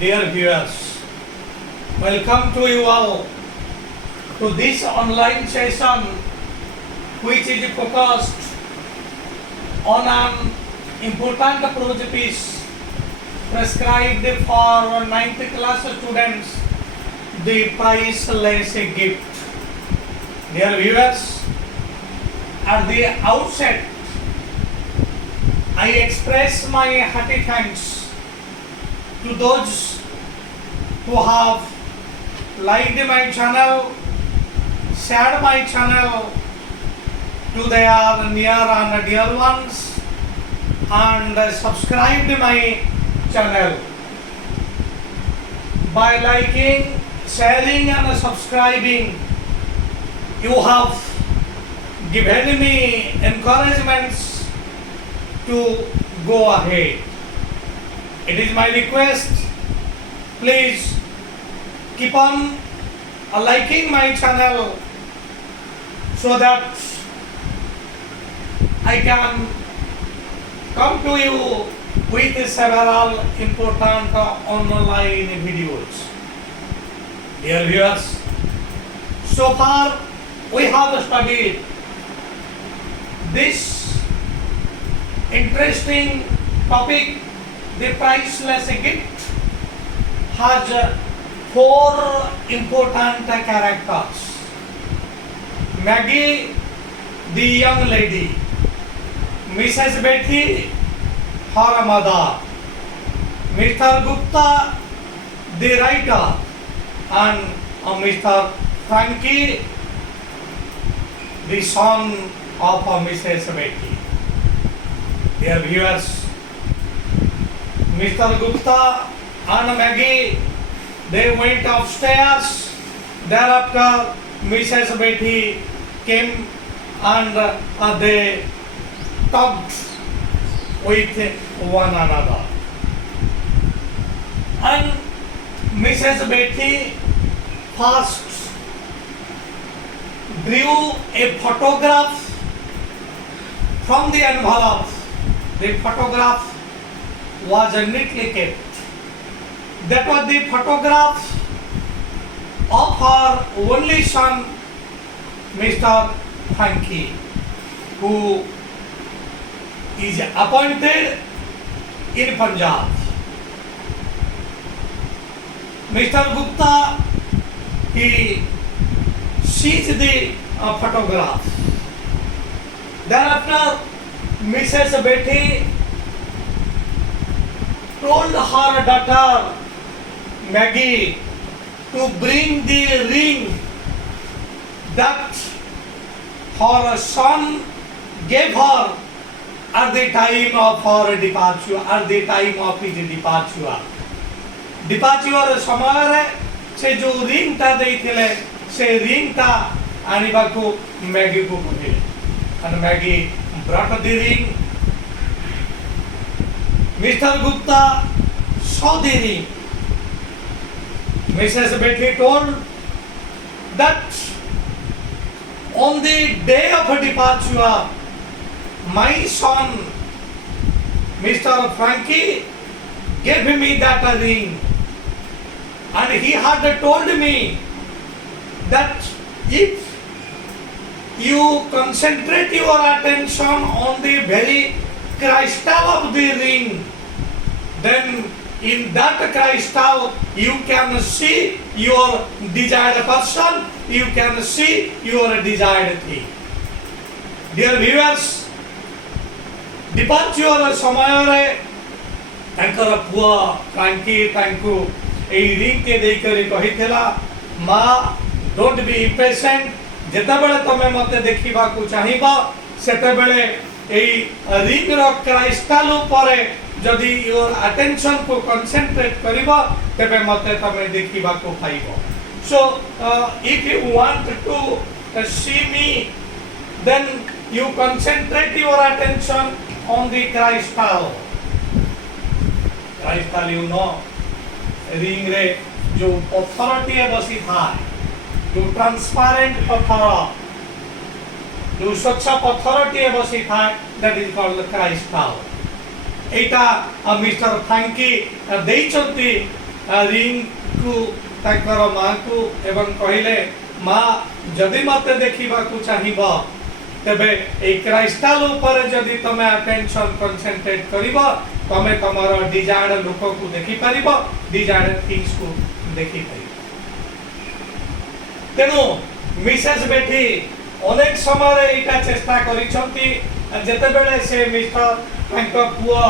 Dear viewers, welcome to you all to this online session which is focused on an important prose piece prescribed for 9th class students, the priceless gift. Dear viewers, at the outset, I express my hearty thanks to those who have liked my channel, shared my channel to their near and dear ones, and subscribed my channel. By liking, sharing and subscribing, you have given me encouragements to go ahead. It is my request, please keep on liking my channel so that I can come to you with several important online videos. Dear viewers, so far we have studied this interesting topic. The priceless gift has four important characters. Maggie, the young lady; Mrs. Betty, her mother; Mr. Gupta, the writer; and Mr. Frankie, the son of Mrs. Betty. Dear viewers, Mr. Gupta and Maggie, they went upstairs. Thereafter, Mrs. Betty came and they talked with one another. And Mrs. Betty first drew a photograph from the envelope. The photograph was neatly kept. That was the photograph of her only son, Mr. Frankie, who is appointed in Punjab. Mr. Gupta, he sees the photograph. Thereafter, Mrs. Betty told her daughter Maggie to bring the ring that her son gave her at the time of her departure, at the time of his departure. Departure ସମୟରେ ସେ ଯୋଉ ring ଟା ଦେଇଥିଲେ ସେ ring ଟା ଆଣିବାକୁ Maggie କୁ କହିଲେ. And Maggie brought the ring. Mr. Gupta saw the ring. Mrs. Betty told that on the day of departure, my son, Mr. Frankie, gave me that ring. And he had told me that if you concentrate your attention on the very crystal of the ring, then in that crystal you can see your desired person, you can see your desired thing. Dear viewers, departure ସମୟରେ ତାଙ୍କର ପୁଅ Frankie ତାଙ୍କୁ ଏଇ ring କେ ଦେଇକରି କହିଥିଲା, ମା don't ବି ଇମ୍ପେସେଣ୍ଟ, ଯେତେବେଳେ ତମେ ମୋତେ ଦେଖିବାକୁ ଚାହିଁବ ସେତେବେଳେ ଏଇ ring ର କ୍ରାଇଷ୍ଟାଲ ଉପରେ ଯଦି your attention को concentrate करिबो तेबे मते तमे देखिबाको पाइबो. So if you want to see me, then you concentrate your attention on the crystal. Crystal, you know, ring रे जो पत्थरटिए बसी थाए, जो ट्रांसपेरेंट पत्थर, जो स्वच्छ पत्थरटिए बसी थाए, that is called the crystal. Etah mister Frankie देइचंती ring को ताकर माँ को एवं कहले माँ जदि मते देखा चाहिए तेबे ए क्राइस्टाल ऊपर जदि तमे अटेंशन कंसंट्रेट करिवो तमे तमरो डिजायर्ड लोक को देखि परिबो डिजायर्ड थिंग्स को देखि परिबो तेनु मिसेस बेटी अनेक समय एटा चेष्टा करिसंती जते बेले से मिस्टर तांको पुआ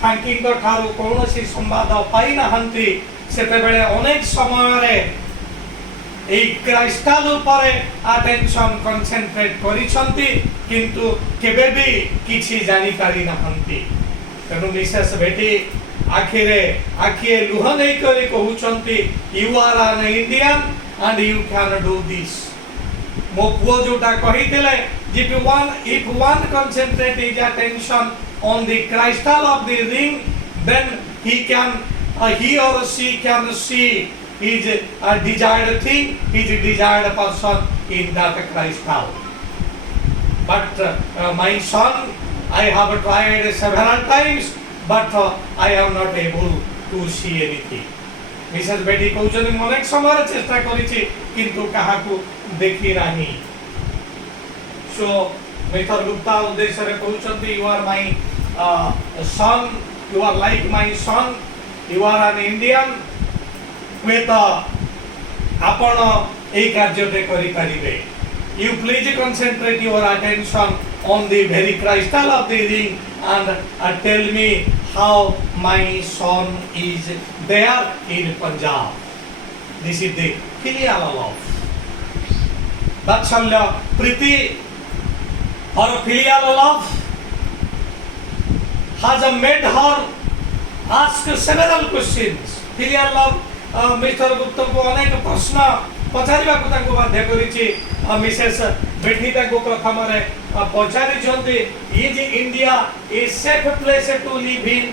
फ्रैंकिन को ठारू कोनोसी संवाद पाई नाहंती सेते बेले अनेक समय रे ए क्राइस्टाल ऊपर अटेंशन कंसंट्रेट करिसंती किंतु केबे भी किछि जानि पारि नाहंती तेनु मिसेस बेटी आखिरे लुह नै करी कहउचंती you are an Indian and you can do this मो पुओ जोटा कहिथिले if one concentrate his attention on the crystal of the ring then he or she can see his desired thing his desired person in that crystal but my son I have tried several times but I am not able to see anything Mrs बेटी कहउछन अनेक समय चेष्टा करिछि किंतु काहाकू देखि नाही सो Mr Gupta उद्देश्य रे कहउछन you are my son you are like my son you are an Indian with आपण ए कार्यते करि परिबे you please concentrate your attention on the very crystal of the ring and tell me how my son is there in Punjab. This is the filial love. Vatsalya Priti or filial love has made her ask several questions. Filial love Mr. Gupta को अनेक प्रश्न पचारिबा को ताको बाध्य करिछि Mrs बेटी ताको प्रथम रे पचारि छथि is India a safe place to live in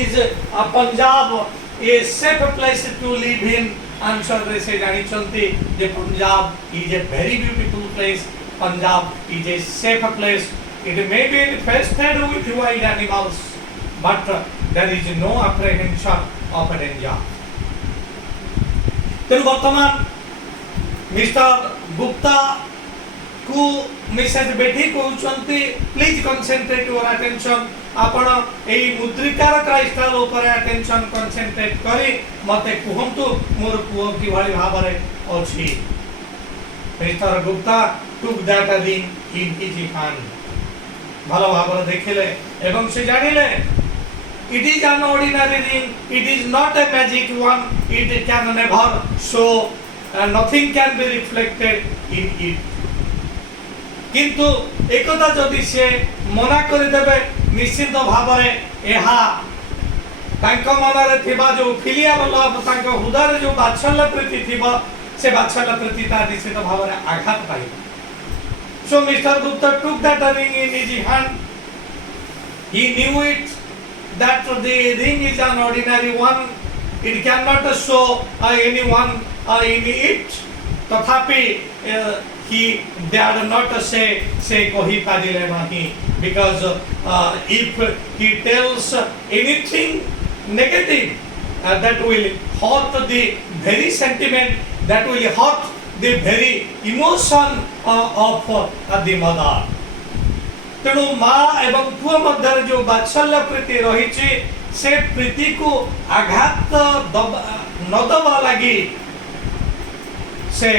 is Punjab a safe place to live in answer रे से जानि छथि जे Punjab is a very beautiful place Punjab is a safe place it may be infested with wild animals but there is no apprehension of danger तेनु वर्तमान Mr Gupta को Mrs Betty कहउचंती please concentrate your attention आपण एई मुद्रिकार क्राइस्टल ऊपर अटेंशन कंसंट्रेट करी मते कहंतु मोर पुओ कि भली भाबरे अछि mister Gupta took that ring in his hand भलो भाबरे देखिले एवं से जानिले it is an ordinary ring it is not a magic one it can never show nothing can be reflected in it किंतु एकता जदि से मना कर देबे निश्चित भाव एहा तांको मनरे थिबा जो फिलियल लव तांको हृदय जो बात्सल्य प्रीति थिबा से बात्सल्य प्रीति ता निश्चित भाव आघात पाई so Mr Gupta took that ring in his hand he knew it that the ring is an ordinary one it cannot show anyone in it तथापि he dared not say kohi parile nahi because if he tells anything negative that will hurt the very sentiment that will hurt the very emotion of the mother तेणु माँ एवं पुओ मध्य जो बात्सल्य प्रीति रही से प्रीति को आघात न दबा लगी से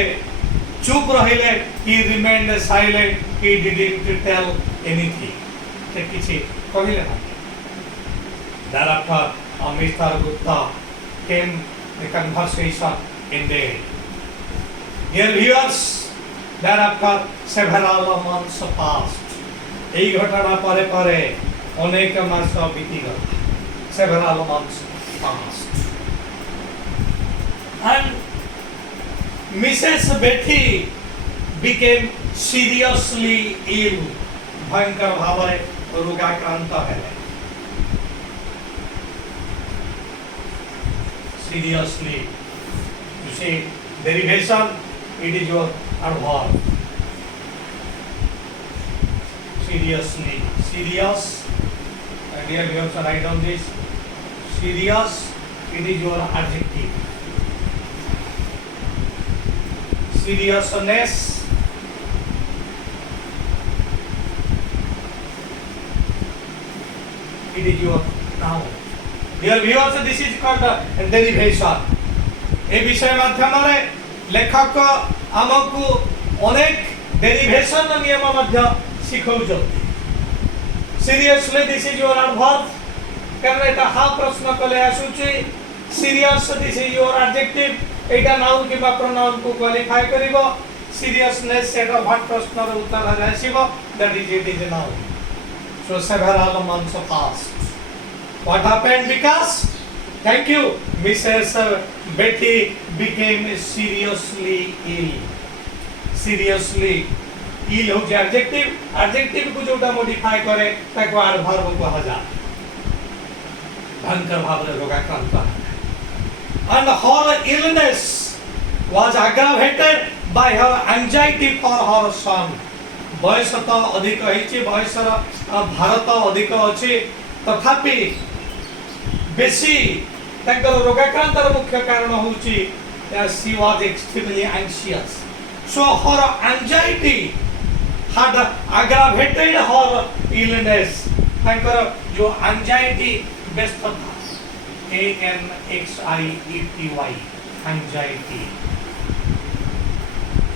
चुप रहिले he remained silent he didn't tell anything से किसी कहिले ना thereafter Mr. Gupta came the conversation ended dear viewers thereafter several months passed এই ঘটনা পরে পরে অনেক মাস बीती गला several months passed and Mrs. Betty became seriously ill भयंकर भावरे रोगाक्रांत हेले seriously you see derivation it is your adverb seriously serious and here we also write down this serious It is your adjective. Seriousness, it is your noun. Dear viewers, this is called the derivation. ए विषय माध्यम लेखक आमको अनेक derivation नियम मध्य शिखौछन्ति. Seriously, this is your adverb. कारण एटा हा प्रश्न कले आसुची. Serious, this is your adjective. Etah noun किबा pronoun को क्वालिफाई करिवो. Seriousness एटा व्हाट प्रश्न र उत्तर आसीबो. That is it is a noun. So several months passed. What happened? Because thank you, Mrs. Betty became seriously ill. Seriously ill हो जाए adjective. Adjective को जोटा modify करे ताको adverb को हजा. भयंकर भावरे रोगाक्रांत है. And her illness was aggravated by her anxiety for her son. बयस तो अधिक होइछि, बयसर भारत अधिक अछि, तथापि बेसी ताकर रोगाक्रांतर मुख्य कारण होउछि she was extremely anxious. So her anxiety had aggravated her illness. ताकर जो anxiety व्यस्तता anxiety anxiety.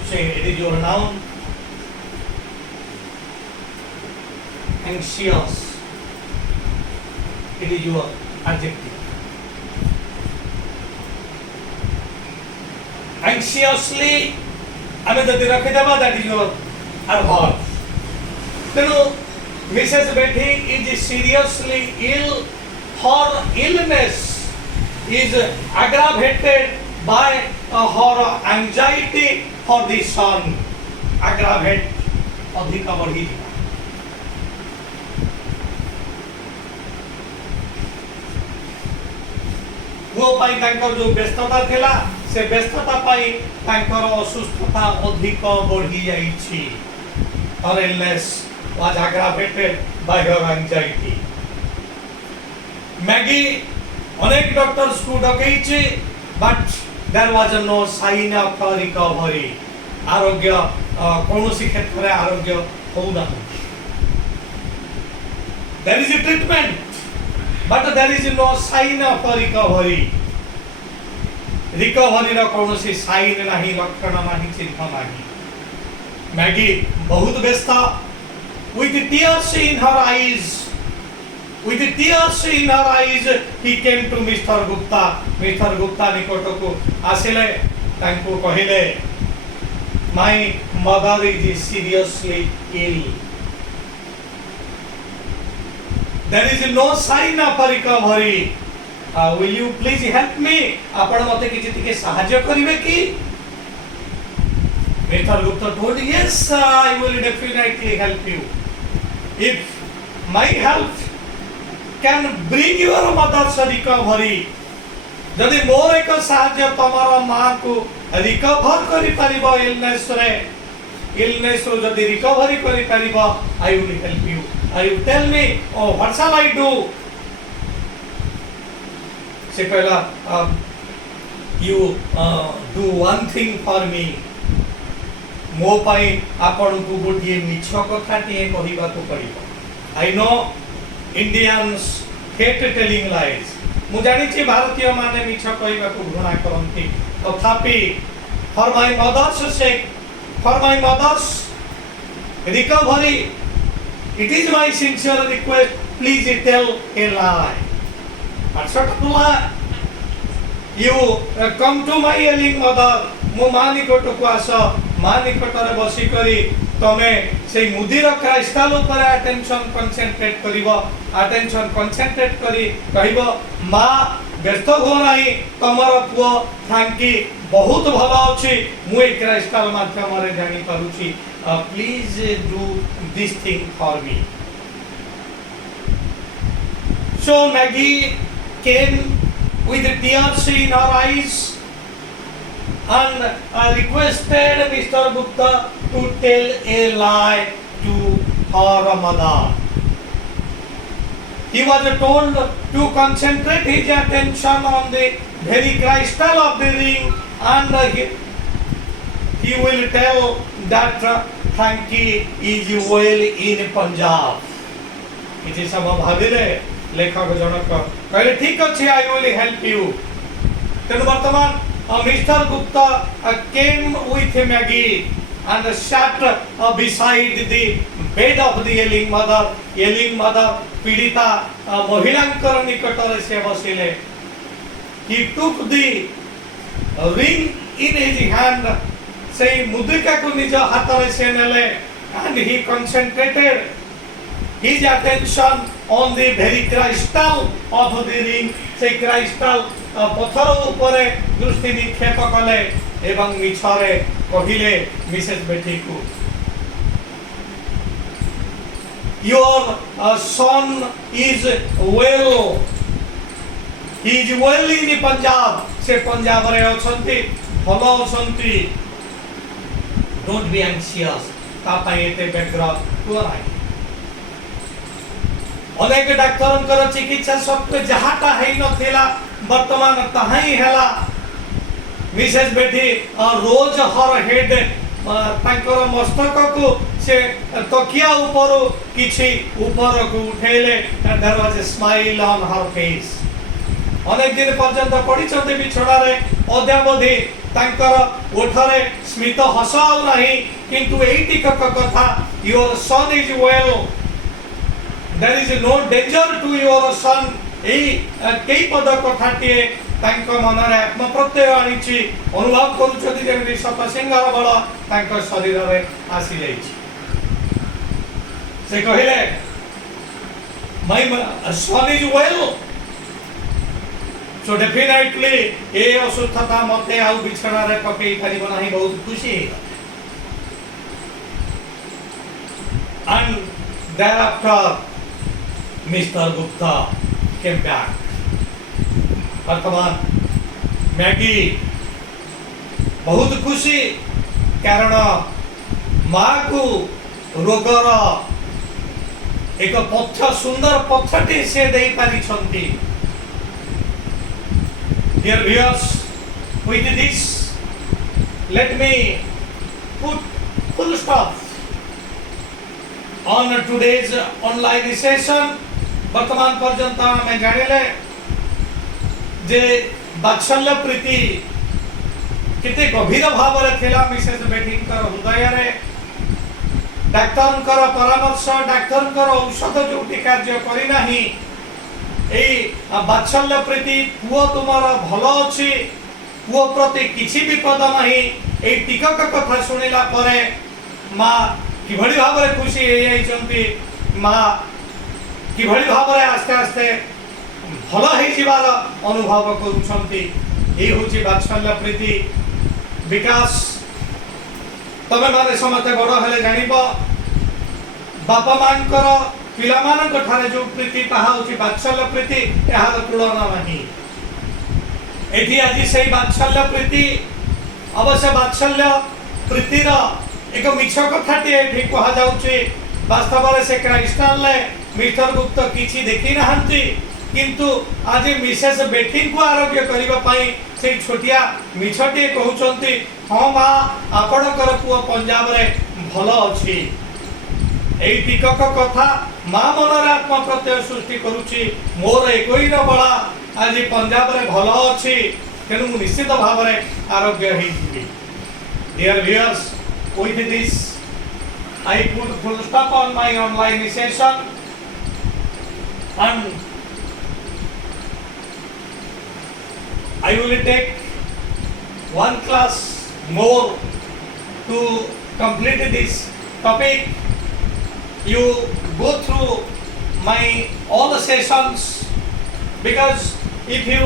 Say it is your noun. Anxious, it is your adjective. Anxiously आमे जदि रखि देबा that is your adverb. तेनु Mrs. Betty is seriously ill. Her illness is aggravated by her anxiety for the son. Aggravate अधिक बढ़ी. वो पाई तांकर जो व्यस्तता थिला से व्यस्तता पाई तांकर असुस्थता अधिक बढ़ी जाईछि. Her illness was aggravated by her anxiety. Maggie अनेक डॉक्टर्स को डकैछि but there was no sign of recovery. आरोग्य कोनोसी क्षेत्र रे आरोग्य होउना. There is a treatment but there is no sign of recovery. Recovery रा कोनोसी sign नाही, लक्षण नाही, चिन्ह नाही. मैगी बहुत व्यस्त with tears in her eyes. With tears in her eyes he came to Mr. Gupta. Mr. Gupta निकट को आसिले तांको कहिले my mother is seriously ill. There is no sign of recovery. Will you please help me? आपण मते किछि तिके सहाय्य करिवे कि? Mr. Gupta told, yes, I will definitely help you. If my help can bring your mother's recovery, जदि मोर एक सहाय्य तमर मां को रिकवर करि परिबो इलनेस रो जदि रिकवरी करि परिबो, I will help you. You tell me, oh, what shall I do? से कहला you do one thing for me. मो पाई आपण को गोटिए मिछ कथा टिए कहिबा को पड़िबो. I know Indians hate telling lies. मु जानि छी भारतीय माने मिछ कहिबा को घृणा करंती. तथापि for my mother's sake, for my mother's recovery, it is my sincere request, please tell a lie. What sort of lie? You come to my ailing mother. मो मां निकट को आस. मां निकट रे बसी करी तमे से मुदिर क्राइस्टल ऊपर अटेंशन कंसंट्रेट करिवो. अटेंशन कंसंट्रेट करी कहिबो मां व्यस्त हो नाही, तमर पुओ फ्रांकी बहुत भलो अछि. मु ए क्राइस्टल माध्यम रे जानि करूची. Please do this thing for me. So Maggie came with tears in her eyes and requested Mr. Gupta to tell a lie to her mother. He was told to concentrate his attention on the very crystal of the ring, and he will tell that Hanky is well in Punjab. It is some bhavire लेखक जनक कहले ठीक अच्छे I will help you तेणु वर्तमान Mr Gupta came with Maggie and sat beside the bed of the yelling mother पीड़िता महिलांकर निकटरे से बसिले. He took the ring in his hand, से मुद्रिका को निज हाथ से नेले, and he concentrated his attention on the very crystal of the ring. से crystal पत्थर उपरे दृष्टि निक्षेप कले एवं मिछरे कहिले मिसेस बेटी को, your son is well, he is well in the Punjab. से पंजाब रे अछंती भलो अछंती, don't be anxious. तापा एते बैकग्राउंड हुआ नहीं. अनेक डाक्तरंकर चिकित्सा सत्वे जहाटा है नथिला वर्तमान ताहा ही हेला. मिसेस बेटी रोज हर हेड तांकर मस्तक को से तकिया ऊपर किछि ऊपर को उठेले, there was a smile on her face. अनेक दिन पर्यंत पड़ी छते बिछड़ा रे अद्यावधि तांकर ओठरे स्मित हस आउ नाही, किंतु एई टिकक कथा your son is well, there is no danger to your son. एई केई पद कथाटी तांक मनरे आत्म प्रत्यय आनिछि, अनुभव करूछथि जेमि सत सिंहार बल तांक शरीर रे आसी जाइछि. से कहिले my son is well, so definitely ए असुस्थता मते आउ बिछड़ा रे पकई परिबो नाही. बहुत खुशी. And thereafter Mr. Gupta came back. वर्तमान मैगी बहुत खुशी, कारण माँ को रोगर एक पथ सुंदर पथटी से दे पारी छंती. Dear viewers, with this let me put full stop on today's online session. वर्तमान पर्यंत आम जानिले जे बात्सल्य प्रीति केते गभीर भाव रे थिला मिसेस बेटिंकर हृदय रे. डाक्तरंकर परामर्श, डाक्तरंकर औषध जोटी कार्य करी नाही, एई बात्सल्य प्रीति पुओ तुमर भलो अछि, पुओ प्रति किछि विपद नाही, एई टिकक कथा सुनिला परे मां किभଳି भाव रे खुशी हे जाइछंती. मां किभଳି भाव रे आस्ते आस्ते भलो हे जीवार अनुभव करूछंती. ए होची बात्सल्य प्रीति विकास. तमे माने समते बड़ हेले जानिबो बापा मानकर पिला मानक ठारे जो प्रीति ताहा होची बात्सल्य प्रीति, एहार तुलना नाही. एठी आज सेही बात्सल्य प्रीति, अवश्य बात्सल्य प्रीतिर एक मिछ कथाटी एठी कहा जाउची. वास्तव रे से क्राइस्टल ले मिस्टर गुप्ता किछि देखि नाहंती, किंतु आज मिसेस बेटी को आरोग्य करिबा पई से छोटिया मिछटी कहउचंती. हां मां आपणकर पुओ पंजाब रे भलो अछि. एई टिकक कथा मां मनर आत्मा प्रत्यय सृष्टि करूची. मोर एकई न बळा आज पंजाब रे भलो अछि, तेनु मु निश्चित भाव रे आरोग्य हेइ जिवि. Dear viewers, with this I put full stop on my online session, and I will take one class more to complete this topic. You go through my all the sessions, because if you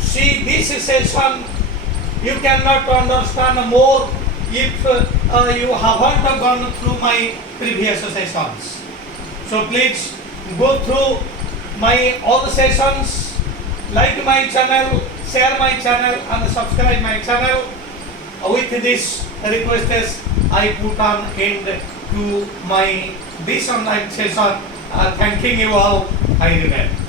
see this session, you cannot understand more if you haven't gone through my previous sessions. So please go through my all the sessions, like my channel, share my channel and subscribe my channel. With this request, I put an end to my this online session, thanking you all, I remain.